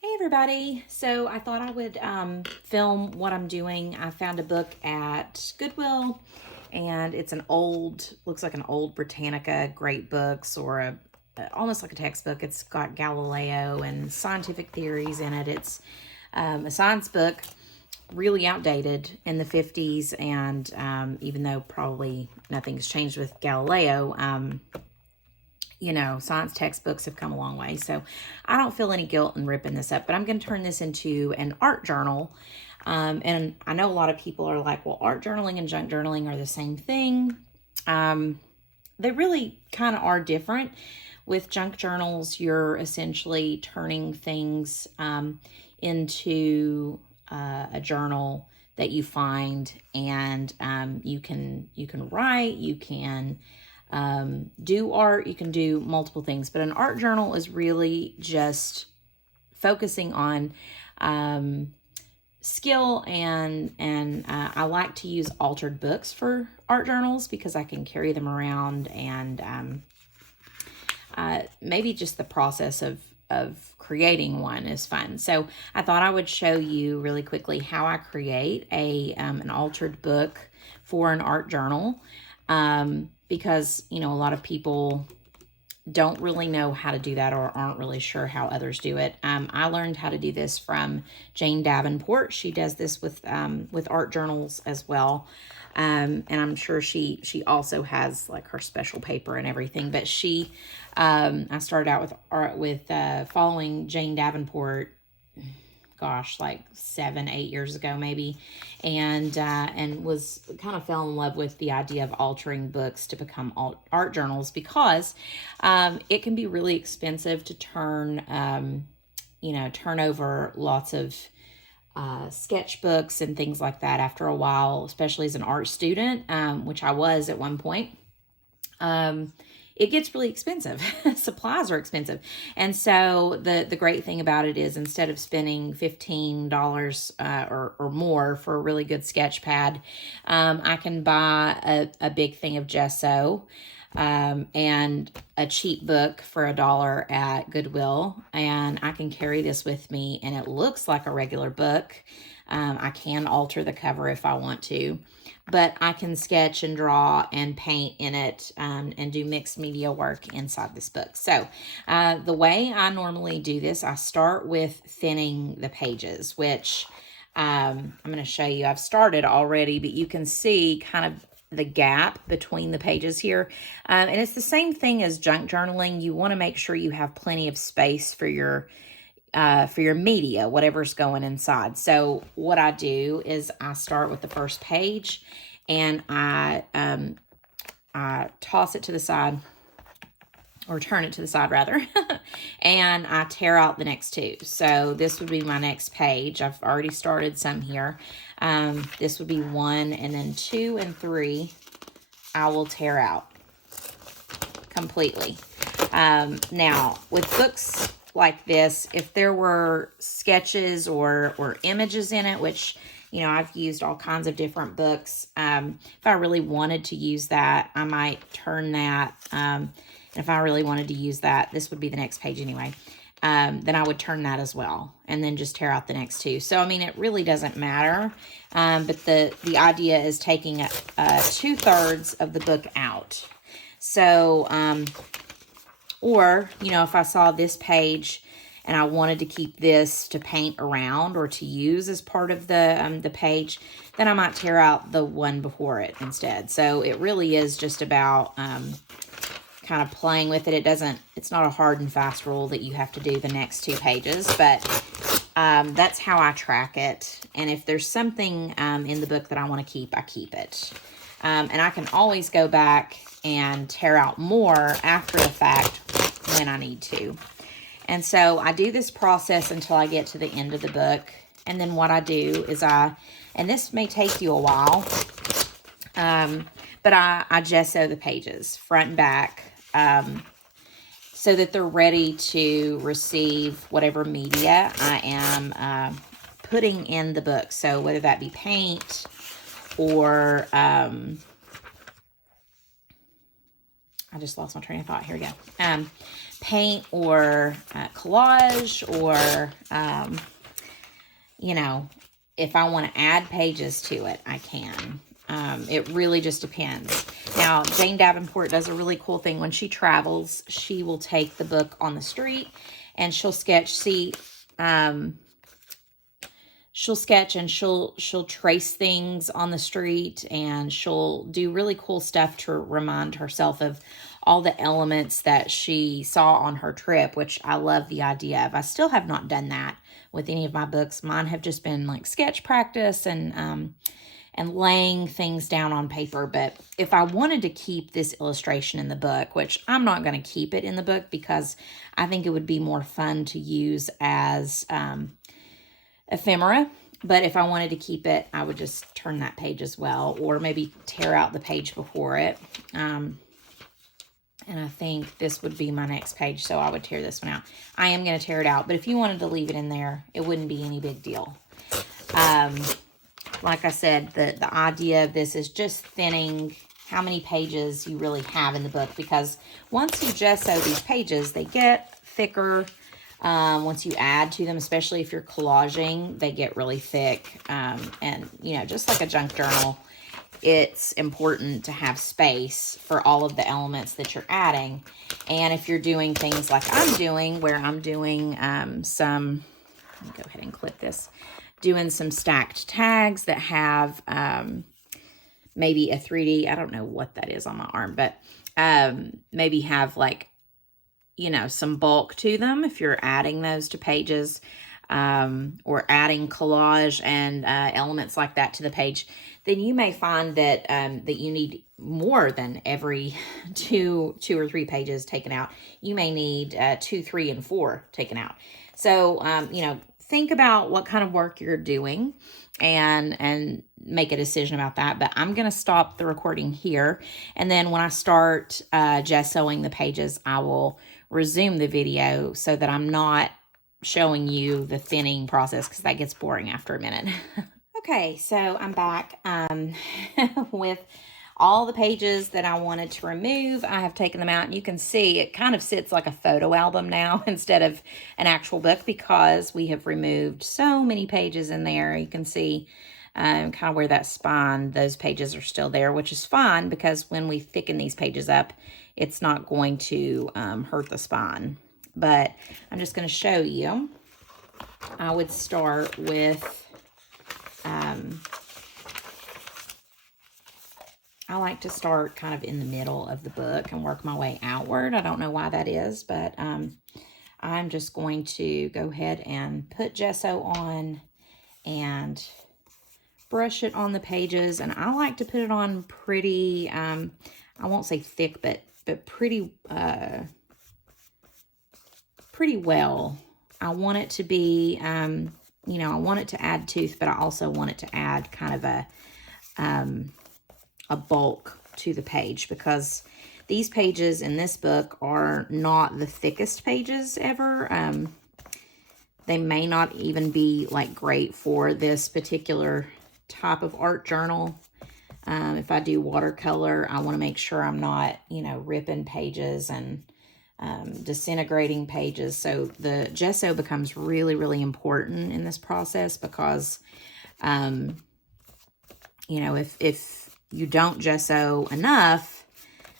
Hey everybody! So I thought I would film what I'm doing. I found a book at Goodwill, and it's looks like an old Britannica Great Books or almost like a textbook. It's got Galileo and scientific theories in it. It's a science book, really outdated in the 50s, and even though probably nothing's changed with Galileo, science textbooks have come a long way. So I don't feel any guilt in ripping this up, but I'm going to turn this into an art journal. And I know a lot of people are like, well, art journaling and junk journaling are the same thing. They really kind of are different. With junk journals, you're essentially turning things into a journal that you find, and you can write, you can do art, you can do multiple things. But an art journal is really just focusing on skill, and I like to use altered books for art journals because I can carry them around, and maybe just the process of creating one is fun. So I thought I would show you really quickly how I create an altered book for an art journal, because a lot of people don't really know how to do that or aren't really sure how others do it. I learned how to do this from Jane Davenport. She does this with art journals as well. And I'm sure she also has like her special paper and everything. But I started out with following Jane Davenport, gosh, like 7-8 years ago maybe, and was kind of fell in love with the idea of altering books to become art journals, because it can be really expensive to turn over lots of sketchbooks and things like that after a while, especially as an art student, which I was at one point. It gets really expensive. Supplies are expensive. And so the great thing about it is, instead of spending $15 or more for a really good sketch pad, I can buy a big thing of gesso and a cheap book for $1 at Goodwill. And I can carry this with me, and it looks like a regular book. I can alter the cover if I want to, but I can sketch and draw and paint in it, and do mixed media work inside this book. So the way I normally do this, I start with thinning the pages, which I'm going to show you. I've started already, but you can see kind of the gap between the pages here. And it's the same thing as junk journaling. You want to make sure you have plenty of space for your media, whatever's going inside. So what I do is I start with the first page, and I toss it to the side, or turn it to the side rather, and I tear out the next two. So this would be my next page. I've already started some here. This would be 1, and then 2 and 3 I will tear out completely. Now, with books like this, if there were sketches or images in it, which, I've used all kinds of different books. If I really wanted to use that, I might turn that. And if I really wanted to use that, this would be the next page anyway. Then I would turn that as well, and then just tear out the next two. So, I mean, it really doesn't matter. But the idea is taking 2/3 of the book out. So, or, if I saw this page and I wanted to keep this to paint around or to use as part of the page, then I might tear out the one before it instead. So it really is just about kind of playing with it. It's not a hard and fast rule that you have to do the next 2 pages, but that's how I track it. And if there's something in the book that I want to keep, I keep it. And I can always go back and tear out more after the fact when I need to. And so I do this process until I get to the end of the book. And then what I do is and this may take you a while, but I gesso the pages front and back, so that they're ready to receive whatever media I am putting in the book. So whether that be paint or I I just lost my train of thought. Here we go. Paint or collage, or, you know, if I want to add pages to it, I can. It really just depends. Now, Jane Davenport does a really cool thing. When she travels, she will take the book on the street and she'll sketch. She'll sketch and she'll trace things on the street, and she'll do really cool stuff to remind herself of all the elements that she saw on her trip, which I love the idea of. I still have not done that with any of my books. Mine have just been like sketch practice and laying things down on paper. But if I wanted to keep this illustration in the book, which I'm not going to keep it in the book because I think it would be more fun to use as ephemera. But if I wanted to keep it, I would just turn that page as well, or maybe tear out the page before it. And I think this would be my next page, so I would tear this one out. I am going to tear it out, but if you wanted to leave it in there, it wouldn't be any big deal. Like I said, the idea of this is just thinning how many pages you really have in the book, because once you gesso these pages, they get thicker. Once you add to them, especially if you're collaging, they get really thick. And, you know, just like a junk journal, it's important to have space for all of the elements that you're adding. And if you're doing things like I'm doing, where I'm doing let me go ahead and clip this, doing some stacked tags that have maybe a 3D, I don't know what that is on my arm, but maybe have like, you know, some bulk to them if you're adding those to pages, or adding collage and elements like that to the page, then you may find that that you need more than every two or three pages taken out. You may need 2, 3, and 4 taken out. So, you know, think about what kind of work you're doing and make a decision about that. But I'm going to stop the recording here. And then when I start gessoing the pages, I will resume the video so that I'm not showing you the thinning process, because that gets boring after a minute. Okay, so I'm back with all the pages that I wanted to remove. I have taken them out, and you can see it kind of sits like a photo album now instead of an actual book, because we have removed so many pages in there. You can see kind of where that spine, those pages are still there, which is fine, because when we thicken these pages up, it's not going to hurt the spine. But I'm just going to show you. I would start with, I like to start kind of in the middle of the book and work my way outward. I don't know why that is, but I'm just going to go ahead and put gesso on and brush it on the pages. And I like to put it on pretty, I won't say thick, but pretty, pretty well. I want it to be, you know, I want it to add tooth, but I also want it to add kind of a bulk to the page, because these pages in this book are not the thickest pages ever. They may not even be like great for this particular type of art journal. If I do watercolor, I want to make sure I'm not, you know, ripping pages and disintegrating pages. So the gesso becomes really, really important in this process, because, you know, if you don't gesso enough,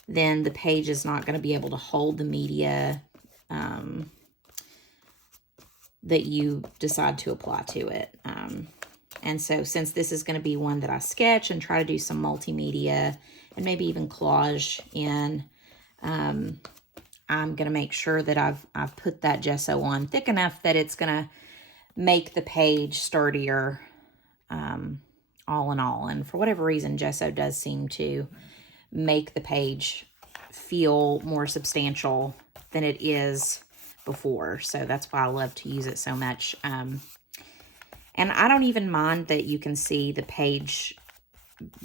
then the page is not going to be able to hold the media that you decide to apply to it. And so since this is going to be one that I sketch and try to do some multimedia and maybe even collage in, I'm going to make sure that I've put that gesso on thick enough that it's going to make the page sturdier, all in all. And for whatever reason, gesso does seem to make the page feel more substantial than it is before. So that's why I love to use it so much. And I don't even mind that you can see the page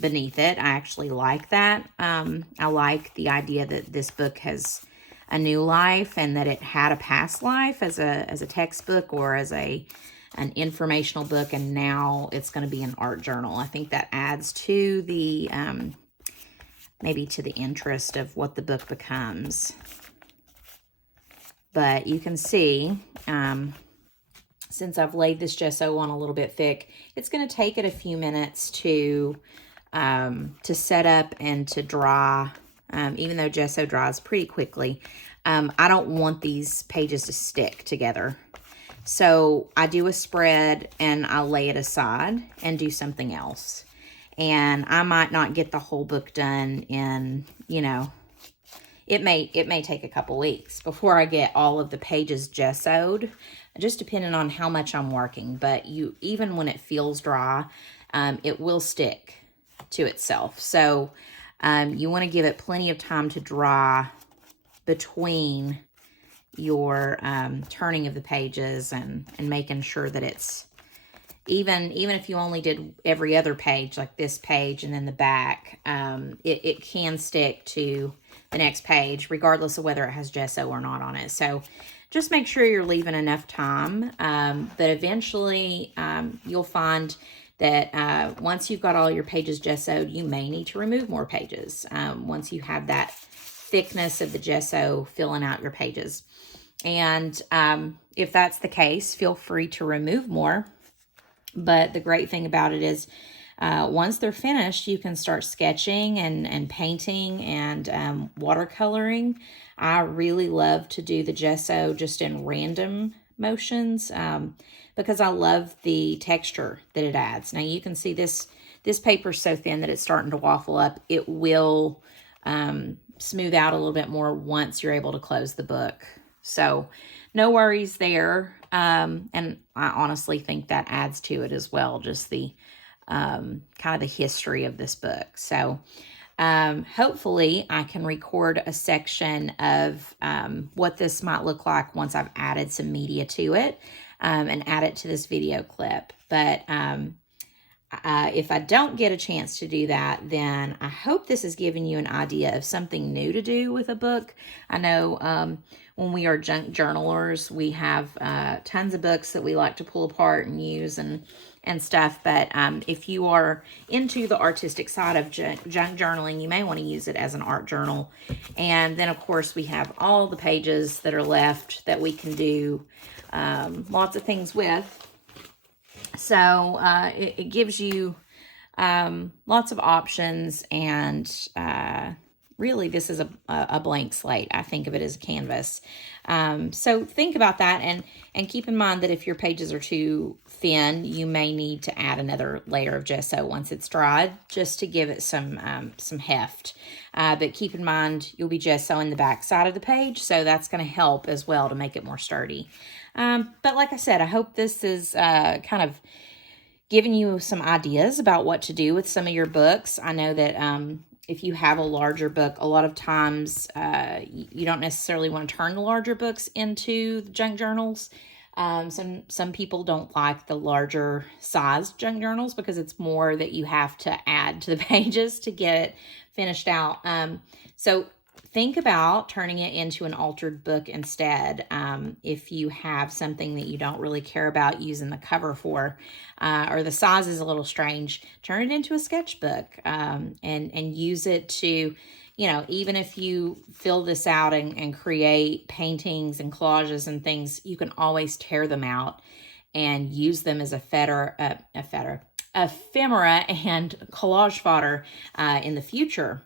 beneath it. I actually like that. I like the idea that this book has a new life and that it had a past life as a textbook or as an informational book, and now it's going to be an art journal. I think that adds to the maybe to the interest of what the book becomes. But you can see, since I've laid this gesso on a little bit thick, it's going to take it a few minutes to set up and to dry, even though gesso dries pretty quickly. I don't want these pages to stick together. So I do a spread and I lay it aside and do something else. And I might not get the whole book done in, you know, it may take a couple weeks before I get all of the pages gessoed, just depending on how much I'm working. But even when it feels dry, it will stick to itself. So you want to give it plenty of time to dry between your turning of the pages and making sure that it's even if you only did every other page, like this page and then the back, it can stick to the next page regardless of whether it has gesso or not on it. So just make sure you're leaving enough time, but eventually you'll find that once you've got all your pages gessoed, you may need to remove more pages once you have that thickness of the gesso filling out your pages. And if that's the case, feel free to remove more. But the great thing about it is once they're finished, you can start sketching and painting and watercoloring. I really love to do the gesso just in random motions because I love the texture that it adds. Now you can see this paper is so thin that it's starting to waffle up. It will smooth out a little bit more once you're able to close the book. So no worries there. And I honestly think that adds to it as well, just the kind of the history of this book. So hopefully I can record a section of what this might look like once I've added some media to it and add it to this video clip. But if I don't get a chance to do that, then I hope this has given you an idea of something new to do with a book. I know when we are junk journalers, we have tons of books that we like to pull apart and use and stuff. But if you are into the artistic side of junk journaling, you may want to use it as an art journal. And then, of course, we have all the pages that are left that we can do lots of things with. So it gives you lots of options, and really this is a blank slate. I think of it as a canvas. So think about that, and keep in mind that if your pages are too thin, you may need to add another layer of gesso once it's dried, just to give it some heft. But keep in mind, you'll be gessoing the back side of the page, so that's going to help as well to make it more sturdy. But like I said, I hope this is kind of giving you some ideas about what to do with some of your books. I know that if you have a larger book, a lot of times you don't necessarily want to turn the larger books into junk journals. Some people don't like the larger size junk journals because it's more that you have to add to the pages to get it finished out. So think about turning it into an altered book instead. If you have something that you don't really care about using the cover for, or the size is a little strange, turn it into a sketchbook and use it to, you know, even if you fill this out and create paintings and collages and things, you can always tear them out and use them as ephemera and collage fodder in the future.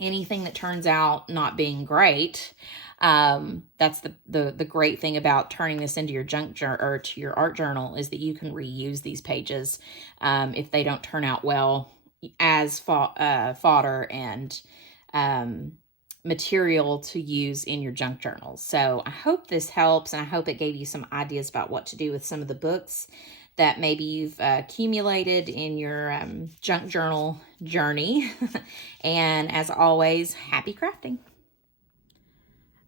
Anything that turns out not being great, that's the great thing about turning this into your junk journal or to your art journal, is that you can reuse these pages if they don't turn out well as fodder and material to use in your junk journals. So I hope this helps, and I hope it gave you some ideas about what to do with some of the books that maybe you've accumulated in your junk journal journey. And as always, happy crafting.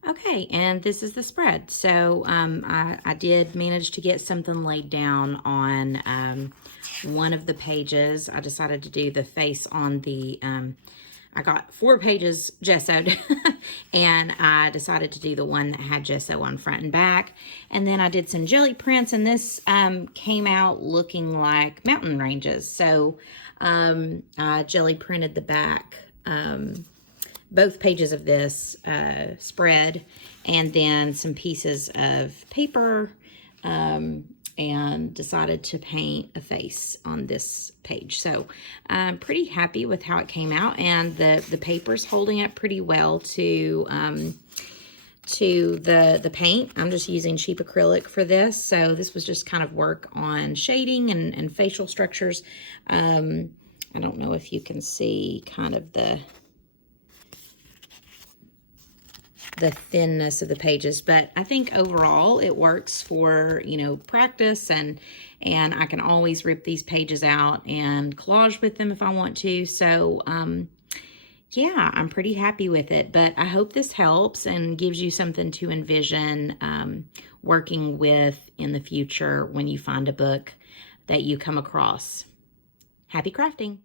Okay, and this is the spread. So I did manage to get something laid down on one of the pages. I decided to do the face on the, I got 4 pages gessoed, and I decided to do the one that had gesso on front and back. And then I did some jelly prints, and this came out looking like mountain ranges. So I jelly printed the back both pages of this spread, and then some pieces of paper, and decided to paint a face on this page. So I'm pretty happy with how it came out, and the paper's holding up pretty well to the paint. I'm just using cheap acrylic for this, so this was just kind of work on shading and facial structures. I don't know if you can see kind of the thinness of the pages, but I think overall it works for, you know, practice, and I can always rip these pages out and collage with them if I want to. So yeah, I'm pretty happy with it, but I hope this helps and gives you something to envision working with in the future when you find a book that you come across. Happy crafting!